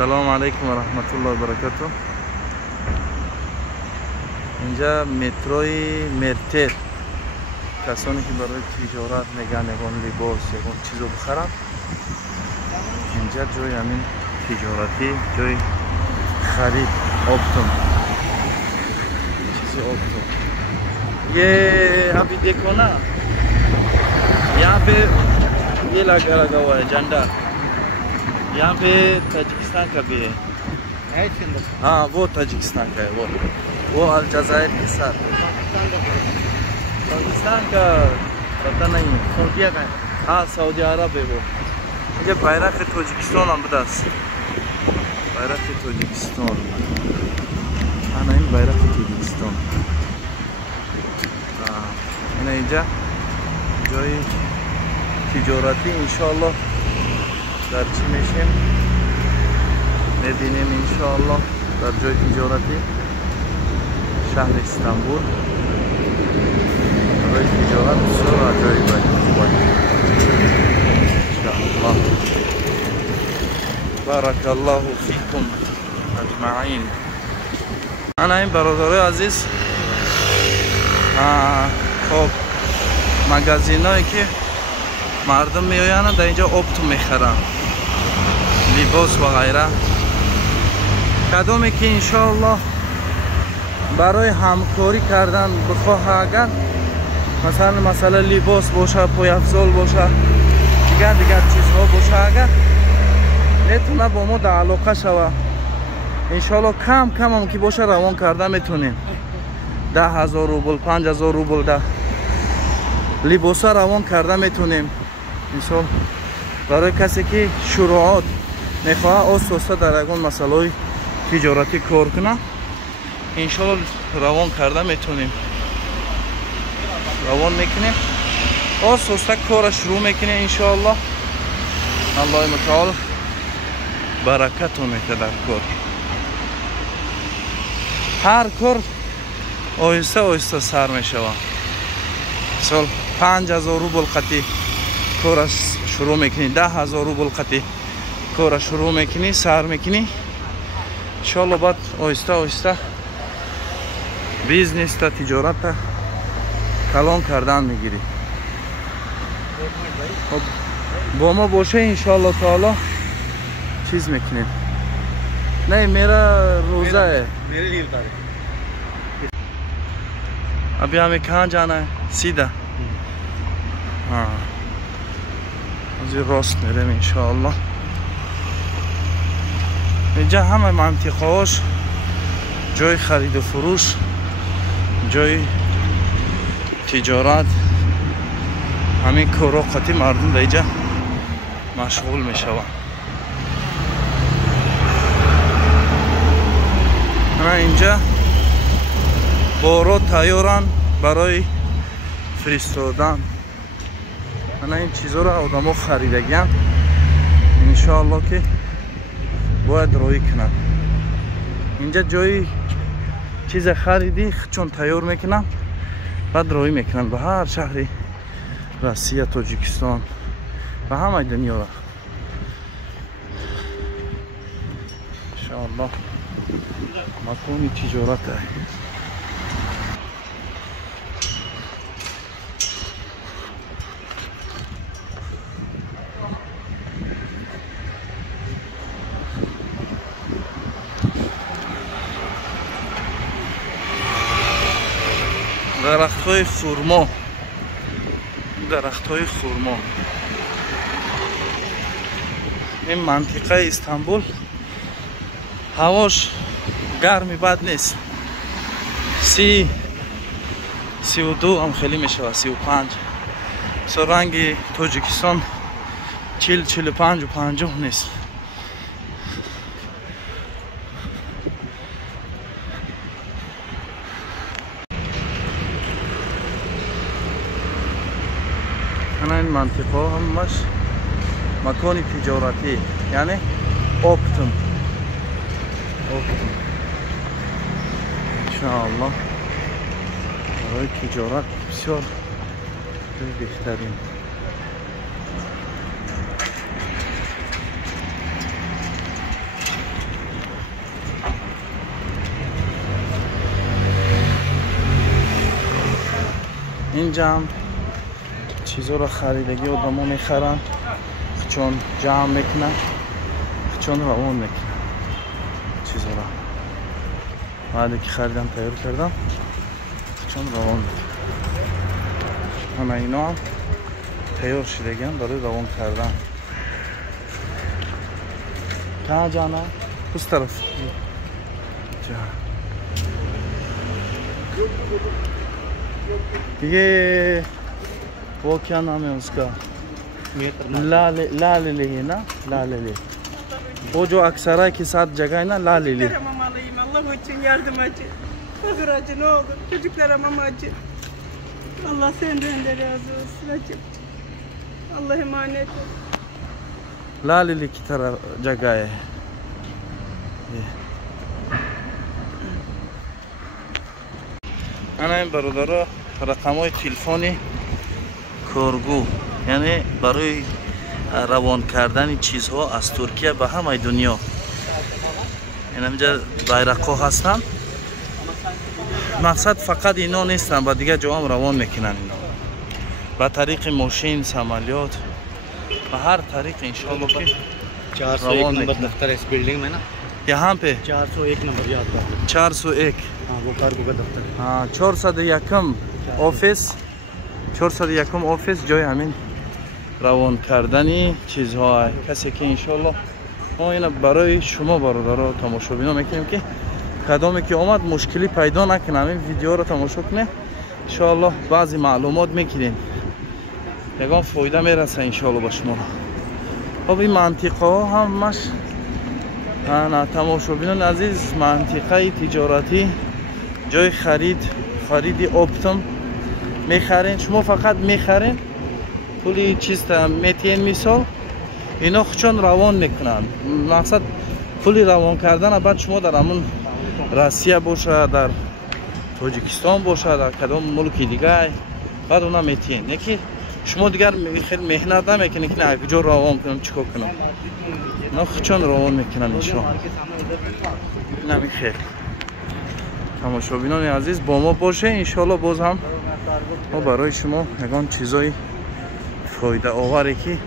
سلام علیکم و رحمت الله و برکاته. اینجا متروی مرتر، کسانی که برای تجارت میگن یکم لباس یکم چیزو بخرن، اینجا جای همین تجارتی، جای خرید اپتوم، چیزی اپتوم. ये अभी देखो ना, यहाँ पे ये लगा हुआ है झंडा, यहाँ पे ताजिकिस्तान का भी है। हाँ वो ताजिकिस्तान का है, वो अलजाज़ायर के साथ। पाकिस्तान का पता नहीं, सऊदीया का है। हाँ सऊदी अरब है वो। मुझे bayrak Tajikistan ambas, bayrak Tajikistan, ana in bayrak Tajikistan. اینا اینجا جای تجارتی، انشاءالله در چی میشیم میبینیم انشاءالله در جای تجارتی شهر استانبول برای تجارت بسیار عجایب انشاءالله. بارک الله فیکم اجمعین. انا این برادرای عزیز، خب مغازین هایی که مردم میآیند در اینجا اپتوم میخرن، لباس و غیره. کدومی که انشاءالله برای همکاری کردن بخواه، اگر مثلا لباس باشه، پای افزال باشه، دیگر چیزها باشه، اگر میتونه با ما در علاقه شوه، انشاءالله کم هم که باشه روان کرده میتونیم. 10,000 روبل، 5,000 روبل ده لباس روان کرده میتونیم. مثلا برای کسی که شروعات میخواه آساسته در اون مسئله تجارتی کار کنه، انشاءالله روان کرده میتونیم، روان میکنیم، آساسته کار شروع میکنیم انشاءالله. الله متعال برکت میده در کار. هر کار آهسته آهسته سر می شود. مثلا 5,000 روبل قطعی کارش شروع میکنی، 10,000 روبل قطعی کارش شروع میکنی، سر میکنی، انشاءالله بعد آهسته آهسته بیزنس تا تجارت تا کلان کردن میگیری. با ما باشه انشاءالله تعالی چیز میکنیم. نه میرا روزه है, मेरे लिए बता रहे। अभी हमें कहाँ जाना है? सीधा हाँ अभी راست میریم انشاءالله. اینجا همه منطقه هاش جای خرید و فروش، جای تجارت، همین کارا قطعی مردم در اینجا مشغول میشوند. اینجا بارا تیارن برای فرستادن. این چیزا رو آدم ها خریدگیان، انشاءالله که باید روی کنن. اینجا جای چیز خریدی چون تیار میکنن، بعد روی میکنن به هر شهری روسیه، تاجیکستان و همه دنیا را انشاءالله. مکان تجارت ہے. درخت‌های خرما، درخت‌های خرما. این منطقه استانبول هواش گرمی بد نیست. 32 هم خیلی میشه، 35. رنگ تاجیکستان 40 45 و 50 نیست. این منطقه همش مکان تجارتی، یعنی اپتوم انشاءالله برای تجارت بسیار بهترین. اینجا هم چیزا رو خریدگی آدم ها میخرن چون جمع میکنن چون روان میکنن چیزا رو بعدی که خریدم تیار کردم چون روان میکنن همه اینا هم تیار شدگن برای روان کردن کها جانا کس طرف ये वो क्या नाम है उसका लालेले है ना लालेले वो जो अक्सरा के साथ जगह है ना लालेले Allah için yardım acı. Hazır acı ne olur. Çocuklara mama acı. Allah senden de razı olsun acı. Allah emanet ol. लालेले की तरह जगह है انا این برادرها رقم‌های تلفنی کارگو یعنی برای روان کردن چیزها از ترکیه به همه دنیا این همینجا بیرق‌ها هستن مقصد فقط اینا نیستن با دیگه جا هم روان میکنن اینا با طریق ماشین سمالیات و هر طریق انشاءالله که 401 नंबर दफ्तर है इस बिल्डिंग में ना यहाँ पे 401 नंबर याद कर 401 हाँ वो कार्गो का दफ्तर है हाँ 401 ऑफिस 401 ऑफिस جای همین روان کردنی چیزها کسی که انشالله ما اینا برای شما برادرها تماشابینا میکنیم که کدامی که اومد مشکلی پیدا نکنه همین ویدیو رو تماشا کنه انشالله بعضی معلومات میگیرین یگان فایده میرسه انشالله به شما خب این منطقه ها همش تماشابینان عزیز منطقه تجارتی جای خرید اپتم میخرین شما فقط میخرین پولی چیز میتین مثال اینا خودشون روان میکنن مقصد پولی روان کردن بعد شما در همون روسیه باشه در تاجیکستان باشه در کدام ملک دیگه بعد اونا میتین یکی شما دیگر خیلی مهنت نمیکنین که نه کجا روان کنم چیکار کنم نه خودشون روان میکنن ایشون نمی خیر تماشابینان عزیز با ما باشه انشالله باز هم ما برای شما یگان چیزای فایده آوری که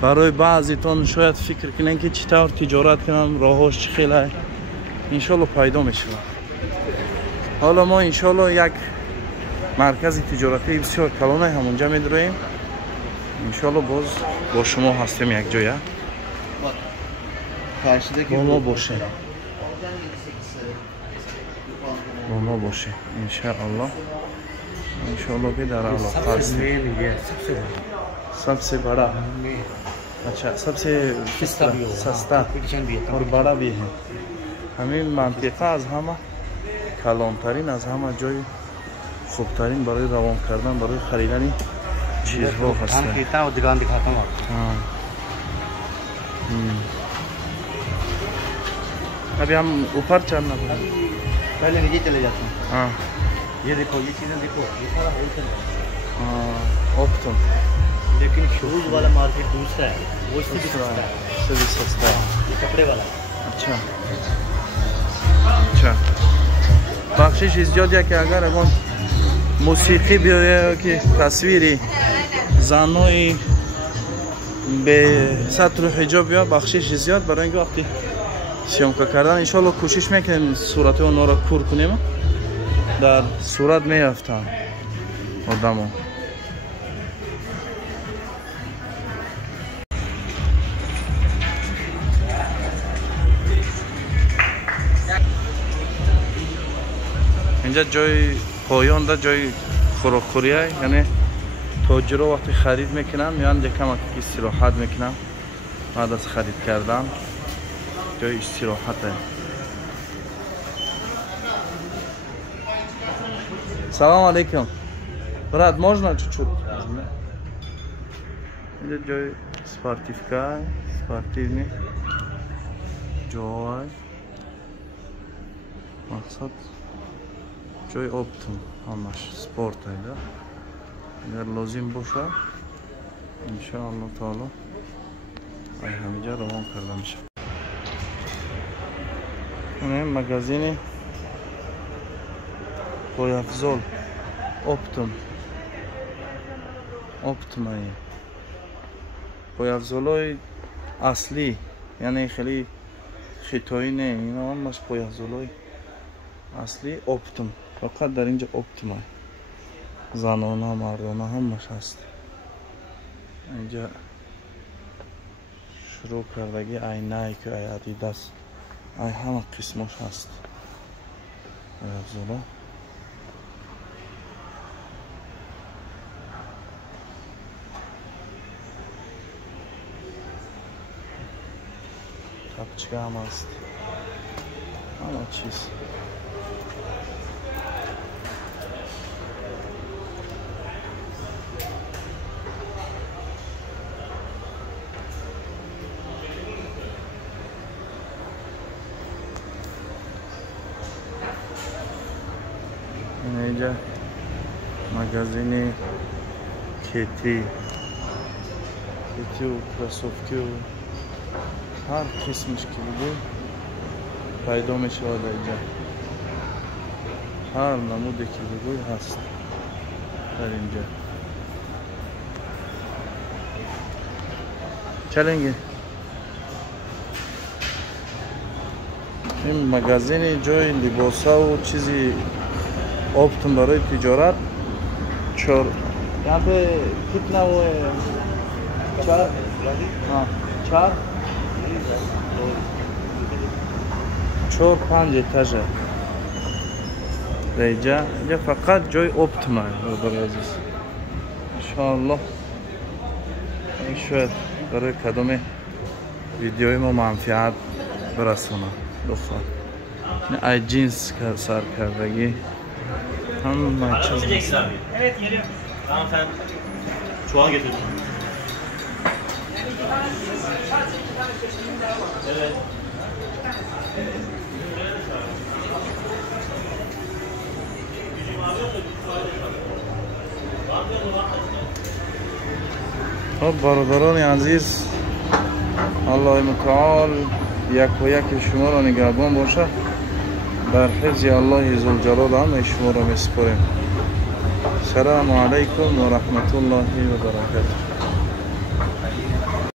برای بعضیتون شاید فکر کنن که چطور تجارت کنم راهاش چه خیلی انشالله پیدا میشه حالا ما انشالله یک مرکز تجارتی بسیار کلانه همونجا میدرویم انشالله باز با شما هستیم یک جایه با ما باشه با ما باشه انشاءالله انشاءالله که در علاقه هستیم सबसे बड़ा अच्छा सबसे सस्ता और बड़ा भी है همین منطقه از همه کلانترین از همه جای خوبترین برای روان کردن برای خریدن چیزها هست और दुकान दिखाता हूँ आपको अभी हम ऊपर चढ़ना पहले नीचे चले जाते हैं हाँ ये देखो ये चीज़ें देखो ये सारा होलसेल है ऑप्शन लेकिन शूज वाला मार्केट दूसरा है वो इससे भी सस्ता है ये कपड़े वाला अच्छा अच्छा بخشش زیادیه که اگر اگه موسیقی بیاره که تصویری زنای به سطر حجاب یا بخشش زیاد برای اینکه وقتی سیامکا کردن انشالله کوشش میکنیم صورت اونا را کور کنیم در صورت میرفتن آدم ها اینجا جای پایان ده جای خوراکخوری های یعنی تاجرها وقتی خرید میکنن میان یکم استراحت میکنن بعد از خرید کردن جای استراحت های سلام علیکم برات можно чуть-чуть اینجا جای спортивка спортивный جای مقصد جای اپتم همش سپورت هایده اگر لازم باشه انشاءالله تعالی ای همینجا روان کرده میشه این مگزین پای افضل اپتم اپتیمایی پایافزالای اصلی، یعنی خیلی خطایی نه، اینا همش پایافزالای اصلی اپتیم. فقط در اینجا اپتیمای زنانه مردانه همش هست. اینجا شروع کردگی ای نایک ای ادیداس ای همه قسمش هست. پایافزالا تپچگه هم هست، همه چیز. اینجا مگزین کیتی و کراسوفتی و هر قسمش که بگو پیدا میشه در اینجا. هر نمودی که بگوی هست در اینجا. چلنگی این مگزین جای لباسا و چیزی اپتیم برای تجارت. چهار यहाँ पे कितना वो है? चार, हाँ 4-5 etaje. اینجا فقط جای اپتیم است برای عزیز. انشاءالله شاید برای کدام ویدیوی ما منفعت برسونه. لطفا ای جنس که سر کردگی همه چیز. Evet geliyor. Tamam sen çuval getir. Evet. خب برادران عزیز، الله متعال یک و یک شما را نگهبان باشه. در حفظ الله ذوالجلال همه شما را میسپاریم. السلام علیکم و رحمت الله و برکاته.